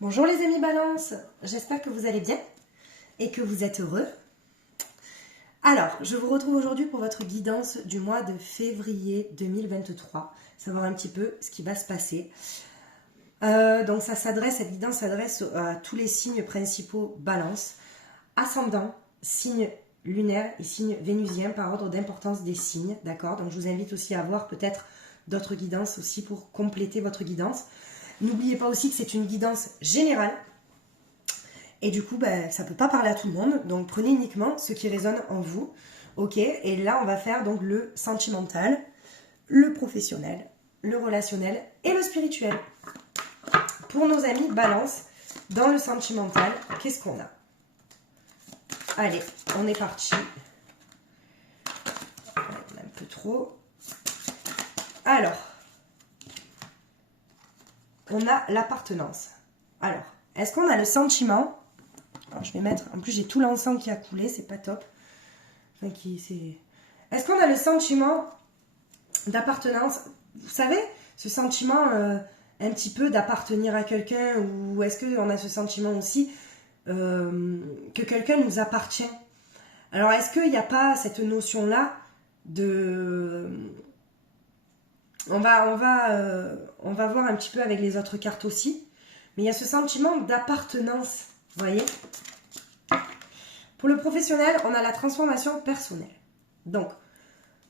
Bonjour les amis Balance, j'espère que vous allez bien et que vous êtes heureux. Alors, je vous retrouve aujourd'hui pour votre guidance du mois de février 2023, savoir un petit peu ce qui va se passer. Donc cette guidance s'adresse à tous les signes principaux Balance, ascendant, signe lunaire et signe vénusien par ordre d'importance des signes, d'accord? Donc je vous invite aussi à voir peut-être d'autres guidances aussi pour compléter votre guidance. N'oubliez pas aussi que c'est une guidance générale et du coup ça ne peut pas parler à tout le monde, donc prenez uniquement ce qui résonne en vous, ok? Et là on va faire donc le sentimental, le professionnel, le relationnel et le spirituel. Pour nos amis Balance, dans le sentimental, qu'est-ce qu'on a? Allez, on est parti. On a un peu trop. Alors, on a l'appartenance. Alors, est-ce qu'on a le sentiment... Alors, je vais mettre... En plus, j'ai tout l'encens qui a coulé, c'est pas top. Enfin, est-ce qu'on a le sentiment d'appartenance? Vous savez, ce sentiment un petit peu d'appartenir à quelqu'un, ou est-ce qu'on a ce sentiment aussi que quelqu'un nous appartient? Alors, est-ce qu'il n'y a pas cette notion-là de... On va voir un petit peu avec les autres cartes aussi. Mais il y a ce sentiment d'appartenance, vous voyez? Pour le professionnel, on a la transformation personnelle. Donc,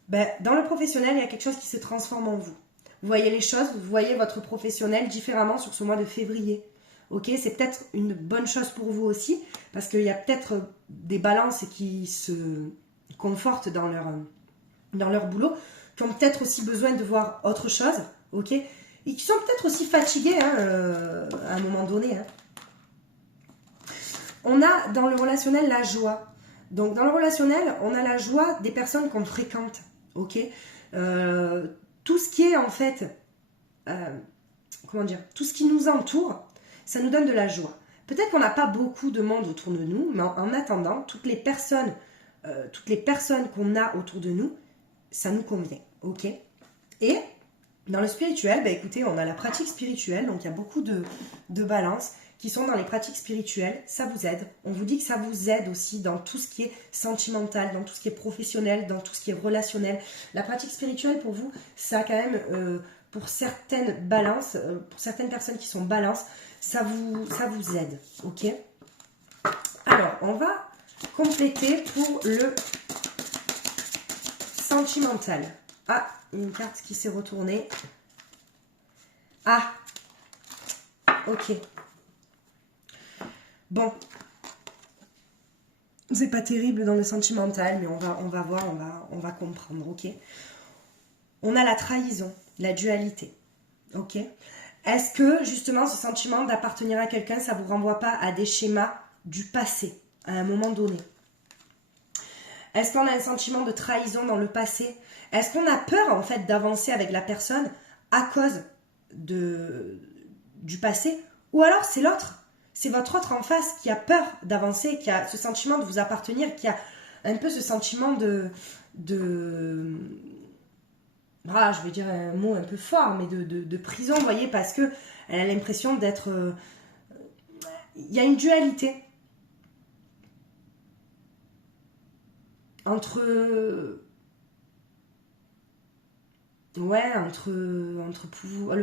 dans le professionnel, il y a quelque chose qui se transforme en vous. Vous voyez les choses, vous voyez votre professionnel différemment sur ce mois de février. Ok, c'est peut-être une bonne chose pour vous aussi, parce qu'il y a peut-être des balances qui se confortent dans leur boulot, qui ont peut-être aussi besoin de voir autre chose, ok, et qui sont peut-être aussi fatigués à un moment donné. On a dans le relationnel la joie. Donc dans le relationnel, on a la joie des personnes qu'on fréquente, ok. Tout ce qui est en fait, tout ce qui nous entoure, ça nous donne de la joie. Peut-être qu'on n'a pas beaucoup de monde autour de nous, mais en attendant, toutes les personnes qu'on a autour de nous, ça nous convient, ok. Et dans le spirituel, écoutez, on a la pratique spirituelle, donc il y a beaucoup de balances qui sont dans les pratiques spirituelles, ça vous aide. On vous dit que ça vous aide aussi dans tout ce qui est sentimental, dans tout ce qui est professionnel, dans tout ce qui est relationnel. La pratique spirituelle, pour vous, ça a quand même, pour certaines balances, pour certaines personnes qui sont balances, ça vous aide, ok. Alors, on va compléter pour le sentimental. Ah, une carte qui s'est retournée. Ah, ok. Bon, c'est pas terrible dans le sentimental, mais on va voir, on va comprendre, ok. On a la trahison, la dualité, ok. Est-ce que justement ce sentiment d'appartenir à quelqu'un, ça vous renvoie pas à des schémas du passé, à un moment donné? Est-ce qu'on a un sentiment de trahison dans le passé? Est-ce qu'on a peur en fait d'avancer avec la personne à cause du passé? Ou alors c'est l'autre? C'est votre autre en face qui a peur d'avancer, qui a ce sentiment de vous appartenir, qui a un peu ce sentiment je vais dire un mot un peu fort, mais de prison, vous voyez, parce que elle a l'impression d'être... Il y a une dualité entre le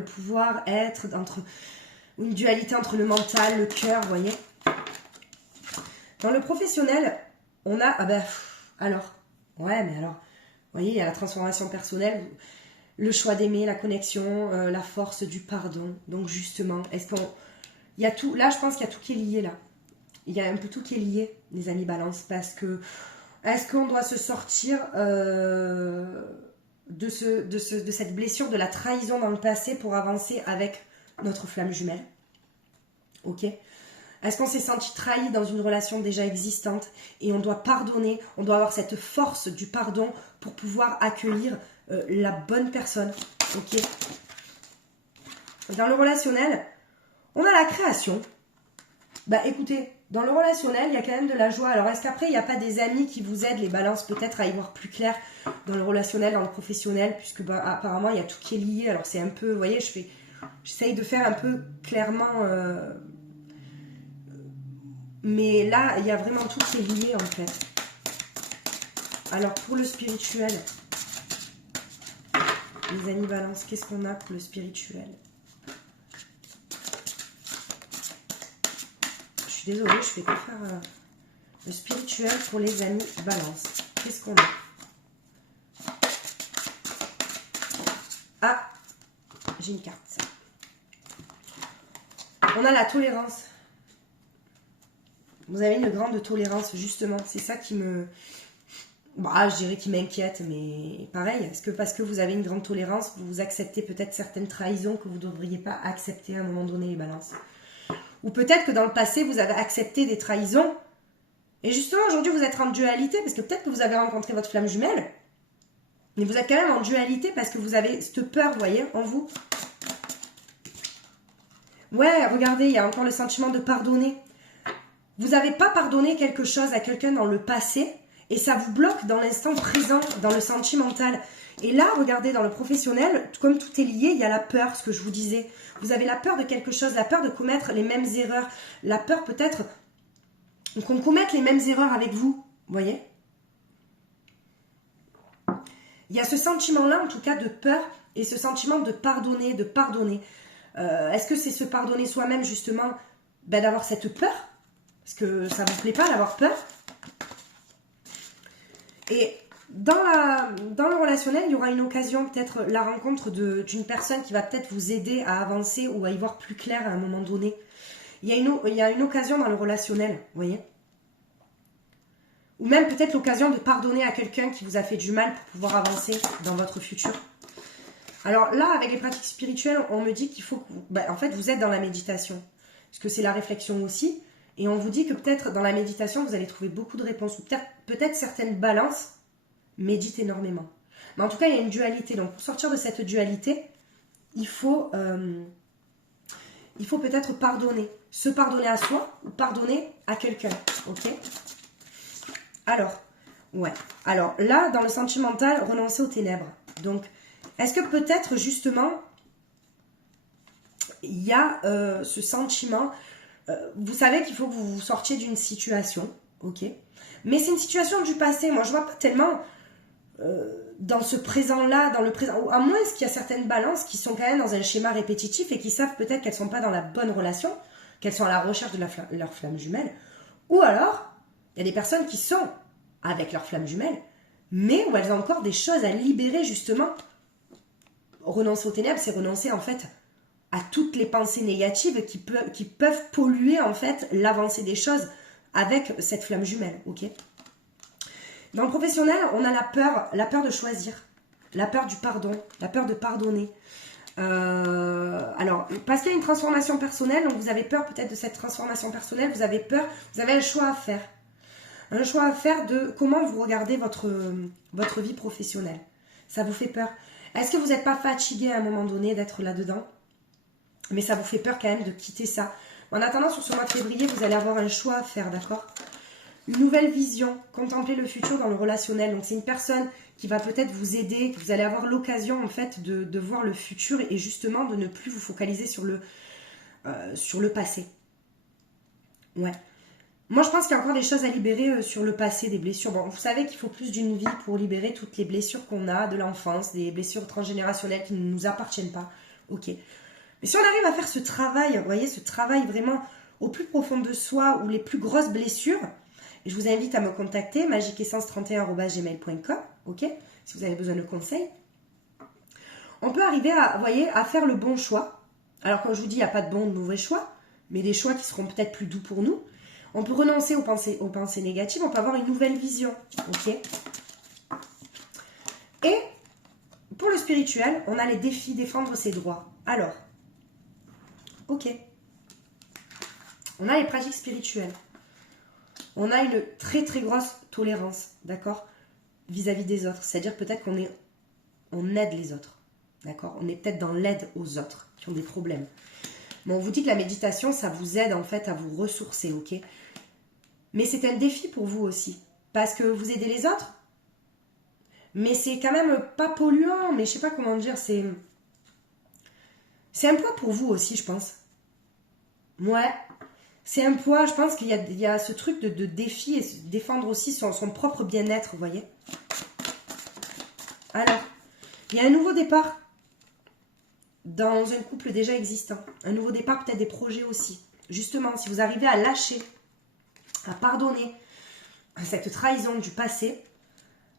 pouvoir, être, entre une dualité entre le mental, le cœur, vous voyez. Dans le professionnel, on a... alors, vous voyez, il y a la transformation personnelle, le choix d'aimer, la connexion, la force du pardon. Donc justement, il y a tout, là je pense qu'il y a tout qui est lié là. Il y a un peu tout qui est lié, les amis Balance, parce que est-ce qu'on doit se sortir de cette blessure, de la trahison dans le passé pour avancer avec notre flamme jumelle? Ok. Est-ce qu'on s'est senti trahi dans une relation déjà existante et on doit pardonner, on doit avoir cette force du pardon pour pouvoir accueillir la bonne personne, ok. Dans le relationnel, on a la création. Écoutez, dans le relationnel, il y a quand même de la joie. Alors, est-ce qu'après, il n'y a pas des amis qui vous aident, les balances, peut-être à y voir plus clair dans le relationnel, dans le professionnel, puisque apparemment, il y a tout qui est lié. Alors, c'est un peu, vous voyez, j'essaye de faire un peu clairement Mais là, il y a vraiment tout qui est lié, en fait. Alors, pour le spirituel, les amis balance, qu'est-ce qu'on a pour le spirituel? Je suis désolée, je ne fais pas faire le spirituel pour les amis balance. Qu'est-ce qu'on a? Ah, j'ai une carte. On a la tolérance. Vous avez une grande tolérance, justement. C'est ça qui me... Bah, je dirais qui m'inquiète, mais pareil. Est-ce que parce que vous avez une grande tolérance, vous acceptez peut-être certaines trahisons que vous ne devriez pas accepter à un moment donné, les balances? Ou peut-être que dans le passé, vous avez accepté des trahisons. Et justement, aujourd'hui, vous êtes en dualité, parce que peut-être que vous avez rencontré votre flamme jumelle. Mais vous êtes quand même en dualité parce que vous avez cette peur, vous voyez, en vous. Ouais, regardez, il y a encore le sentiment de pardonner. Vous n'avez pas pardonné quelque chose à quelqu'un dans le passé et ça vous bloque dans l'instant présent, dans le sentimental. Et là, regardez, dans le professionnel, comme tout est lié, il y a la peur, ce que je vous disais. Vous avez la peur de quelque chose, la peur de commettre les mêmes erreurs, la peur peut-être qu'on commette les mêmes erreurs avec vous, vous voyez? Il y a ce sentiment-là, en tout cas, de peur et ce sentiment de pardonner, de pardonner. Est-ce que c'est se pardonner soi-même, justement, d'avoir cette peur? Parce que ça ne vous plaît pas d'avoir peur. Et dans le relationnel, il y aura une occasion, peut-être la rencontre d'une personne qui va peut-être vous aider à avancer ou à y voir plus clair à un moment donné. Il y a une occasion dans le relationnel, vous voyez? Ou même peut-être l'occasion de pardonner à quelqu'un qui vous a fait du mal pour pouvoir avancer dans votre futur. Alors là, avec les pratiques spirituelles, on me dit qu'il faut que en fait, vous êtes dans la méditation. Parce que c'est la réflexion aussi. Et on vous dit que peut-être dans la méditation, vous allez trouver beaucoup de réponses. Ou peut-être certaines balances méditent énormément. Mais en tout cas, il y a une dualité. Donc pour sortir de cette dualité, il faut peut-être pardonner. Se pardonner à soi ou pardonner à quelqu'un. Ok? Alors, ouais. Alors là, dans le sentimental, renoncer aux ténèbres. Donc, est-ce que peut-être justement, il y a ce sentiment, vous savez qu'il faut que vous sortiez d'une situation, ok? Mais c'est une situation du passé. Moi, je vois pas tellement dans ce présent-là, dans le présent, à moins qu'il y a certaines balances qui sont quand même dans un schéma répétitif et qui savent peut-être qu'elles sont pas dans la bonne relation, qu'elles sont à la recherche de leur flamme jumelle. Ou alors, il y a des personnes qui sont avec leur flamme jumelle, mais où elles ont encore des choses à libérer, justement. Renoncer aux ténèbres, c'est renoncer en fait à toutes les pensées négatives qui peuvent polluer en fait l'avancée des choses avec cette flamme jumelle, ok? Dans le professionnel, on a la peur de choisir, la peur du pardon, la peur de pardonner. Alors, parce qu'il y a une transformation personnelle, donc vous avez peur peut-être de cette transformation personnelle, vous avez peur, vous avez un choix à faire. Un choix à faire de comment vous regardez votre vie professionnelle. Ça vous fait peur. Est-ce que vous n'êtes pas fatigué à un moment donné d'être là-dedans? Mais ça vous fait peur quand même de quitter ça. En attendant, sur ce mois de février, vous allez avoir un choix à faire, d'accord? Une nouvelle vision, contempler le futur dans le relationnel. Donc c'est une personne qui va peut-être vous aider, que vous allez avoir l'occasion en fait de voir le futur et justement de ne plus vous focaliser sur le passé. Ouais. Moi, je pense qu'il y a encore des choses à libérer sur le passé, des blessures. Bon, vous savez qu'il faut plus d'une vie pour libérer toutes les blessures qu'on a de l'enfance, des blessures transgénérationnelles qui ne nous appartiennent pas. Ok. Mais si on arrive à faire ce travail, vous voyez, ce travail vraiment au plus profond de soi, ou les plus grosses blessures, et je vous invite à me contacter, magiqueessence31@gmail.com, ok, si vous avez besoin de conseils. On peut arriver à, vous voyez, à faire le bon choix. Alors, comme je vous dis, il n'y a pas de bon ou de mauvais choix, mais des choix qui seront peut-être plus doux pour nous. On peut renoncer aux pensées négatives, on peut avoir une nouvelle vision, ok? Et pour le spirituel, on a les défis, défendre ses droits. Alors, ok. On a les pratiques spirituelles. On a une très très grosse tolérance, d'accord? Vis-à-vis des autres. C'est-à-dire peut-être qu'on aide les autres, d'accord? On est peut-être dans l'aide aux autres qui ont des problèmes. Mais on vous dit que la méditation, ça vous aide en fait à vous ressourcer, ok? Mais c'est un défi pour vous aussi. Parce que vous aidez les autres, mais c'est quand même pas polluant, mais je sais pas comment dire, c'est un poids pour vous aussi, je pense. Ouais. C'est un poids, je pense qu'il y a ce truc de défi et défendre aussi son propre bien-être, vous voyez. Alors, il y a un nouveau départ dans un couple déjà existant. Un nouveau départ, peut-être des projets aussi. Justement, si vous arrivez à lâcher, à pardonner cette trahison du passé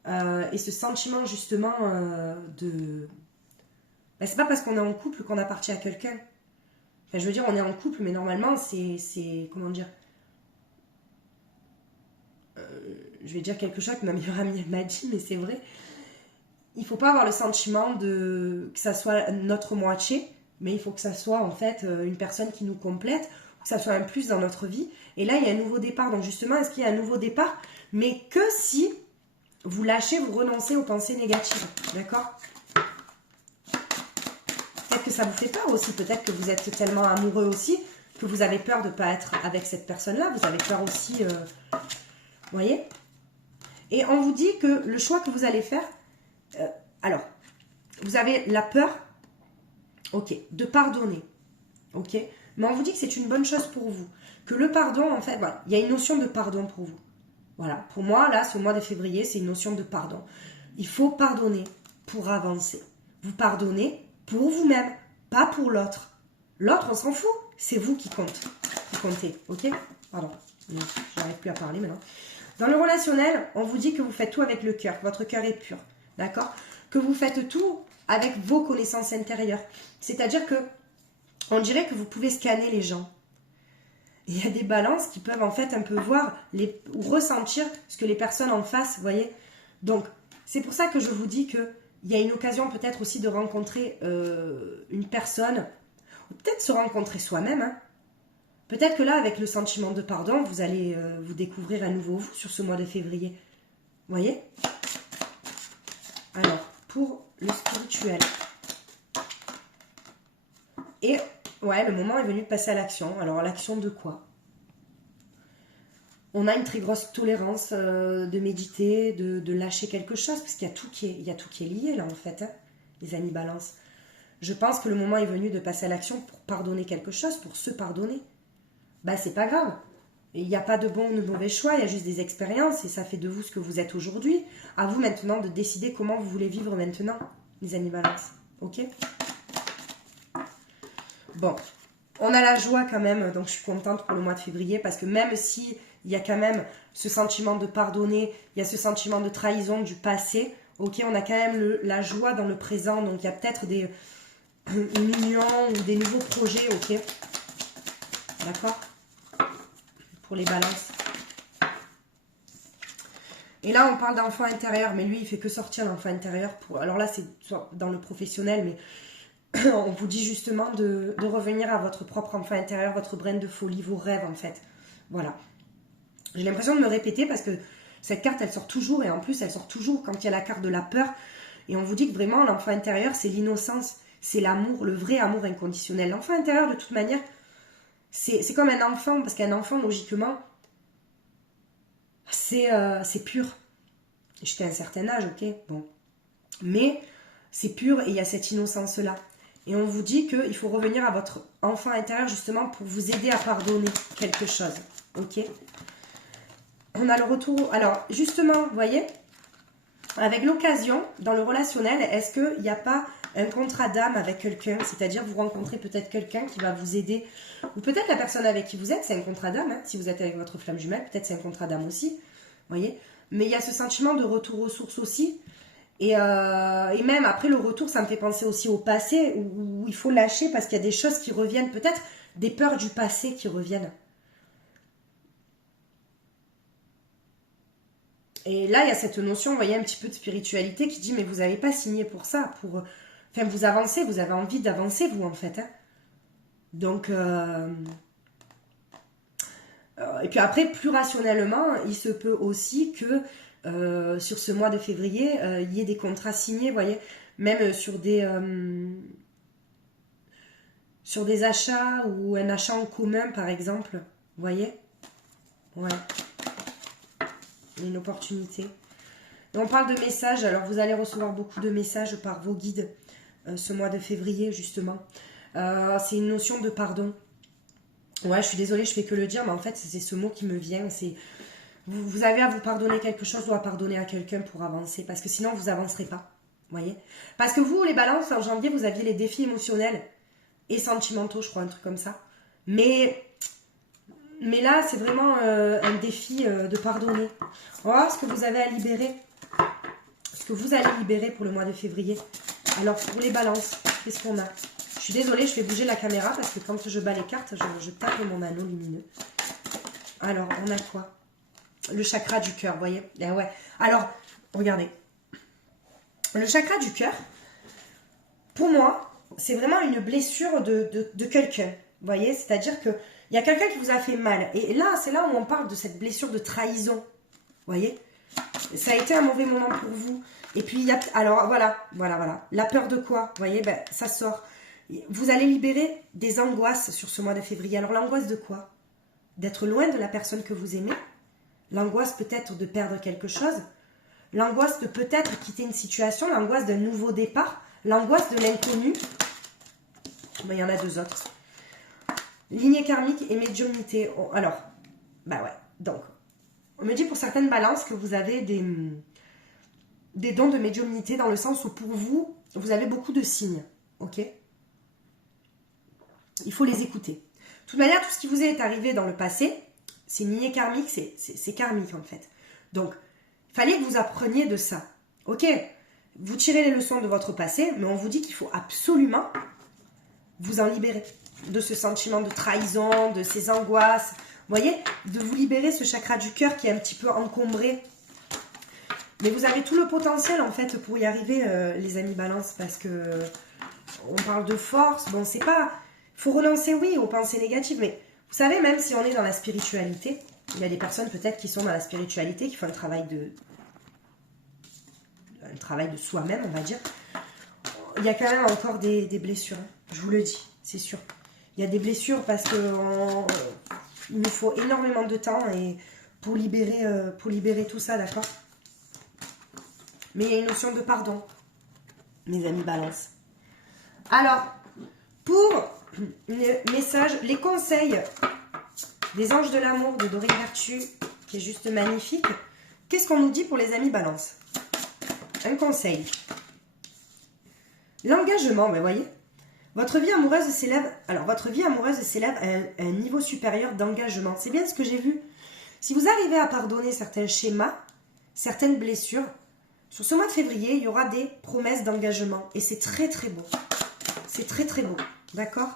et ce sentiment justement de... Ben, c'est pas parce qu'on est en couple qu'on appartient à quelqu'un. Enfin, je veux dire, on est en couple, mais normalement, c'est comment dire, je vais dire quelque chose que ma meilleure amie m'a dit, mais c'est vrai. Il faut pas avoir le sentiment que ça soit notre moitié, mais il faut que ça soit en fait une personne qui nous complète, que ça soit un plus dans notre vie. Et là, il y a un nouveau départ. Donc justement, est-ce qu'il y a un nouveau départ? Mais que si vous lâchez, vous renoncez aux pensées négatives. D'accord? Peut-être que ça vous fait peur aussi. Peut-être que vous êtes tellement amoureux aussi que vous avez peur de ne pas être avec cette personne-là. Vous avez peur aussi... vous voyez? Et on vous dit que le choix que vous allez faire... alors, vous avez la peur, ok, de pardonner, ok, mais on vous dit que c'est une bonne chose pour vous, que le pardon, en fait, voilà, il y a une notion de pardon pour vous. Voilà, pour moi, là, ce mois de février, c'est une notion de pardon. Il faut pardonner pour avancer. Vous pardonnez pour vous-même, pas pour l'autre. L'autre, on s'en fout, c'est vous qui comptez, ok? Pardon, j'arrive plus à parler maintenant. Dans le relationnel, on vous dit que vous faites tout avec le cœur, que votre cœur est pur, d'accord? Que vous faites tout avec vos connaissances intérieures. C'est-à-dire que on dirait que vous pouvez scanner les gens. Il y a des balances qui peuvent en fait un peu voir ou ressentir ce que les personnes en face, vous voyez. Donc, c'est pour ça que je vous dis qu'il y a une occasion peut-être aussi de rencontrer une personne, ou peut-être se rencontrer soi-même. Hein. Peut-être que là, avec le sentiment de pardon, vous allez vous découvrir à nouveau vous sur ce mois de février. Vous voyez? Alors, pour le spirituel. Et ouais, le moment est venu de passer à l'action. Alors, l'action de quoi? On a une très grosse tolérance de méditer, de lâcher quelque chose, parce qu'il y a tout qui est lié là en fait, hein, les amis balance. Je pense que le moment est venu de passer à l'action pour pardonner quelque chose, pour se pardonner. Bah c'est pas grave. Il n'y a pas de bon ou de mauvais choix, il y a juste des expériences et ça fait de vous ce que vous êtes aujourd'hui. À vous maintenant de décider comment vous voulez vivre maintenant, les amis balance. Ok? Bon, on a la joie quand même, donc je suis contente pour le mois de février parce que même si il y a quand même ce sentiment de pardonner, il y a ce sentiment de trahison du passé, ok, on a quand même la joie dans le présent, donc il y a peut-être une union ou des nouveaux projets, ok, d'accord, pour les balances. Et là, on parle d'enfant intérieur, mais lui, il fait que sortir l'enfant intérieur. Alors là, c'est dans le professionnel, mais on vous dit justement de revenir à votre propre enfant intérieur, votre graine de folie, vos rêves en fait. Voilà. J'ai l'impression de me répéter parce que cette carte, elle sort toujours et en plus, elle sort toujours quand il y a la carte de la peur. Et on vous dit que vraiment, l'enfant intérieur, c'est l'innocence, c'est l'amour, le vrai amour inconditionnel. L'enfant intérieur, de toute manière, c'est comme un enfant, parce qu'un enfant, logiquement, c'est pur. Jusqu'à un certain âge, ok, bon. Mais c'est pur et il y a cette innocence-là. Et on vous dit qu'il faut revenir à votre enfant intérieur justement pour vous aider à pardonner quelque chose. Ok? On a le retour. Alors, justement, vous voyez, avec l'occasion, dans le relationnel, est-ce qu'il n'y a pas un contrat d'âme avec quelqu'un? C'est-à-dire, vous rencontrez peut-être quelqu'un qui va vous aider. Ou peut-être la personne avec qui vous êtes, c'est un contrat d'âme. Hein. Si vous êtes avec votre flamme jumelle, peut-être c'est un contrat d'âme aussi. Vous voyez? Mais il y a ce sentiment de retour aux sources aussi. Et même après le retour, ça me fait penser aussi au passé où il faut lâcher parce qu'il y a des choses qui reviennent, peut-être des peurs du passé qui reviennent. Et là, il y a cette notion, vous voyez, un petit peu de spiritualité qui dit mais vous n'avez pas signé pour ça, enfin vous avancez, vous avez envie d'avancer vous en fait. Hein. Donc, et puis après, plus rationnellement, il se peut aussi que sur ce mois de février, il y ait des contrats signés, vous voyez, même sur des achats ou un achat en commun, par exemple, vous voyez. Ouais, une opportunité. Et on parle de messages, alors vous allez recevoir beaucoup de messages par vos guides ce mois de février, justement. C'est une notion de pardon. Ouais, je suis désolée, je fais que le dire, mais en fait, c'est ce mot qui me vient. C'est vous avez à vous pardonner quelque chose ou à pardonner à quelqu'un pour avancer, parce que sinon, vous avancerez pas. Vous voyez? Parce que vous, les balances, en janvier, vous aviez les défis émotionnels et sentimentaux, je crois, un truc comme ça. Mais là, c'est vraiment un défi de pardonner. On va voir ce que vous avez à libérer. Ce que vous allez libérer pour le mois de février. Alors, pour les balances, qu'est-ce qu'on a? Je suis désolée, je vais bouger la caméra parce que quand je bats les cartes, je tape mon anneau lumineux. Alors, on a quoi? Le chakra du cœur, vous voyez? Eh ouais. Alors, regardez. Le chakra du cœur, pour moi, c'est vraiment une blessure de quelqu'un. Vous voyez? C'est-à-dire qu'il y a quelqu'un qui vous a fait mal. Et là, c'est là où on parle de cette blessure de trahison. Vous voyez? Ça a été un mauvais moment pour vous. Et puis, il y a... Alors, voilà. La peur de quoi? Vous voyez? Ben, ça sort. Vous allez libérer des angoisses sur ce mois de février. Alors, l'angoisse de quoi? D'être loin de la personne que vous aimez. L'angoisse peut-être de perdre quelque chose. L'angoisse de peut-être quitter une situation. L'angoisse d'un nouveau départ. L'angoisse de l'inconnu. Ben, il y en a deux autres. Lignée karmique et médiumnité. Alors, bah ouais. Donc, on me dit pour certaines balances que vous avez des dons de médiumnité dans le sens où pour vous, vous avez beaucoup de signes. Ok? Il faut les écouter. De toute manière, tout ce qui vous est arrivé dans le passé, c'est une lignée karmique, c'est karmique en fait. Donc, il fallait que vous appreniez de ça. Ok? Vous tirez les leçons de votre passé, mais on vous dit qu'il faut absolument vous en libérer. De ce sentiment de trahison, de ces angoisses. Vous voyez? De vous libérer ce chakra du cœur qui est un petit peu encombré. Mais vous avez tout le potentiel en fait pour y arriver, les amis balance, parce que on parle de force. Bon, c'est pas... Il faut renoncer, oui, aux pensées négatives, mais vous savez, même si on est dans la spiritualité, il y a des personnes peut-être qui sont dans la spiritualité, qui font un travail de soi-même, on va dire. Il y a quand même encore des blessures, hein. Je vous le dis, c'est sûr. Il y a des blessures parce que il nous faut énormément de temps et pour libérer tout ça, d'accord? Mais il y a une notion de pardon, mes amis balance. Alors, pour les messages, les conseils des anges de l'amour de Dorine Vertu, qui est juste magnifique. Qu'est-ce qu'on nous dit pour les amis balance? Un conseil. L'engagement, vous voyez, votre vie amoureuse s'élève. Alors, votre vie amoureuse s'élève à un niveau supérieur d'engagement. C'est bien ce que j'ai vu. Si vous arrivez à pardonner certains schémas, certaines blessures, sur ce mois de février, il y aura des promesses d'engagement. Et c'est très très beau. C'est très très beau. D'accord?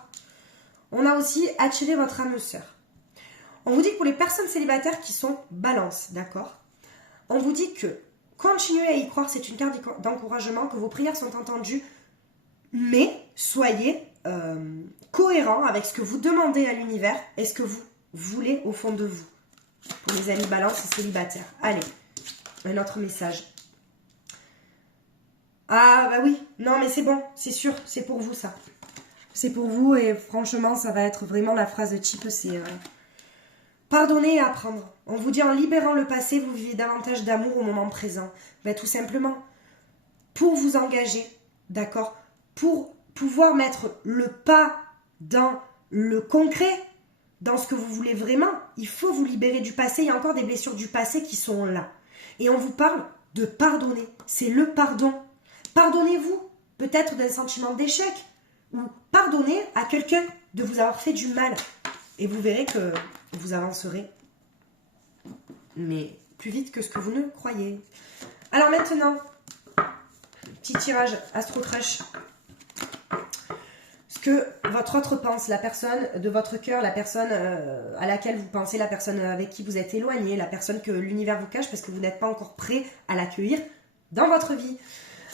On a aussi attiré votre âme sœur. On vous dit que pour les personnes célibataires qui sont balance, d'accord? On vous dit que continuez à y croire, c'est une carte d'encouragement, que vos prières sont entendues, mais soyez cohérent avec ce que vous demandez à l'univers et ce que vous voulez au fond de vous. Pour les amis balance et célibataires. Allez, un autre message. Ah bah oui, non mais c'est bon, c'est sûr, c'est pour vous ça. C'est pour vous et franchement ça va être vraiment la phrase type, c'est pardonner et apprendre. On vous dit en libérant le passé, vous vivez davantage d'amour au moment présent. Ben, tout simplement, pour vous engager, d'accord, pour pouvoir mettre le pas dans le concret, dans ce que vous voulez vraiment, il faut vous libérer du passé. Il y a encore des blessures du passé qui sont là. Et on vous parle de pardonner. C'est le pardon. Pardonnez-vous, peut-être d'un sentiment d'échec, ou pardonnez à quelqu'un de vous avoir fait du mal. Et vous verrez que vous avancerez, mais plus vite que ce que vous ne croyez. Alors maintenant, petit tirage Astro Crush. Ce que votre autre pense, la personne de votre cœur, la personne à laquelle vous pensez, la personne avec qui vous êtes éloigné, la personne que l'univers vous cache parce que vous n'êtes pas encore prêt à l'accueillir dans votre vie.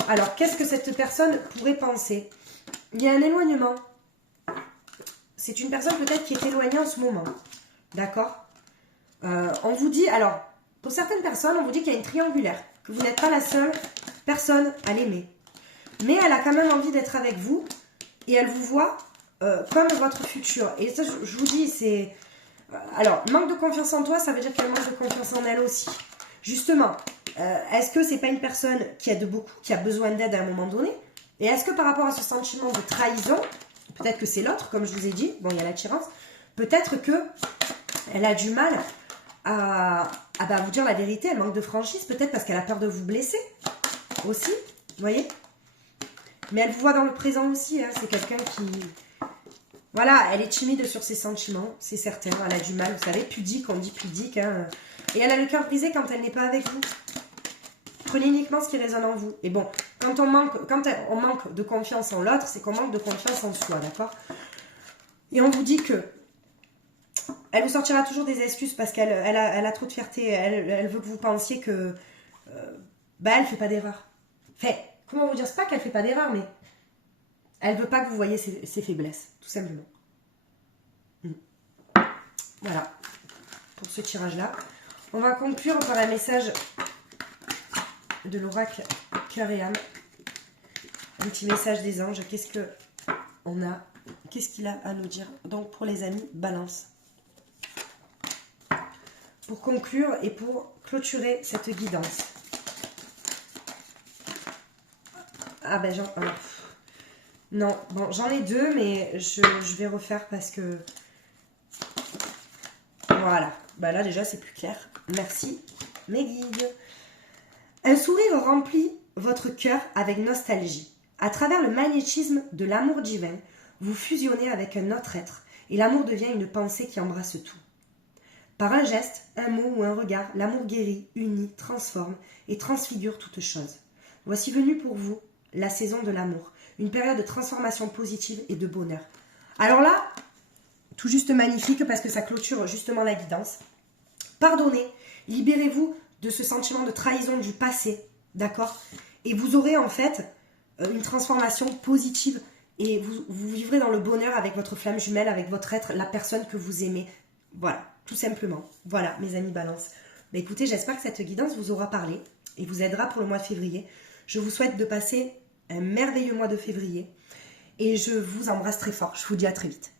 Alors, qu'est-ce que cette personne pourrait penser? Il y a un éloignement. C'est une personne peut-être qui est éloignée en ce moment. D'accord? On vous dit, alors, pour certaines personnes, on vous dit qu'il y a une triangulaire, que vous n'êtes pas la seule personne à l'aimer. Mais elle a quand même envie d'être avec vous et elle vous voit comme votre futur. Et ça, je vous dis, c'est... alors, manque de confiance en toi, ça veut dire qu'elle manque de confiance en elle aussi. Justement, est-ce que c'est pas une personne qui aide beaucoup, qui a besoin d'aide à un moment donné? Et est-ce que par rapport à ce sentiment de trahison, peut-être que c'est l'autre, comme je vous ai dit, bon, il y a l'attirance, Peut-être que elle a du mal à vous dire la vérité, elle manque de franchise, peut-être parce qu'elle a peur de vous blesser aussi, vous voyez. Mais elle vous voit dans le présent aussi, hein, c'est quelqu'un qui... Voilà, elle est timide sur ses sentiments, c'est certain, elle a du mal, vous savez, pudique, on dit pudique, hein. Et elle a le cœur brisé quand elle n'est pas avec vous. Prenez uniquement ce qui résonne en vous. Et bon, quand on manque de confiance en l'autre, c'est qu'on manque de confiance en soi, d'accord? Et on vous dit que elle vous sortira toujours des excuses parce qu'elle a trop de fierté. Elle veut que vous pensiez que elle fait pas d'erreur. Enfin, comment vous dire, c'est pas qu'elle fait pas d'erreur, mais elle veut pas que vous voyez ses faiblesses, tout simplement. Voilà, pour ce tirage-là. On va conclure par un message de l'oracle Cœur et âme. Un petit message des anges. Qu'est-ce qu'il a à nous dire? Donc pour les amis, Balance. Pour conclure et pour clôturer cette guidance. Ah ben non, bon, j'en ai deux, mais je vais refaire parce que... Voilà. Ben là déjà c'est plus clair. Merci mes guides. Un sourire remplit votre cœur avec nostalgie. À travers le magnétisme de l'amour divin, vous fusionnez avec un autre être et l'amour devient une pensée qui embrasse tout. Par un geste, un mot ou un regard, l'amour guérit, unit, transforme et transfigure toute chose. Voici venue pour vous la saison de l'amour, une période de transformation positive et de bonheur. Alors là, tout juste magnifique parce que ça clôture justement la guidance. Pardonnez, libérez-vous de ce sentiment de trahison du passé, d'accord? Et vous aurez en fait une transformation positive et vous vivrez dans le bonheur avec votre flamme jumelle, avec votre être, la personne que vous aimez. Voilà, tout simplement. Voilà, mes amis Balance. Bah, écoutez, j'espère que cette guidance vous aura parlé et vous aidera pour le mois de février. Je vous souhaite de passer un merveilleux mois de février et je vous embrasse très fort. Je vous dis à très vite.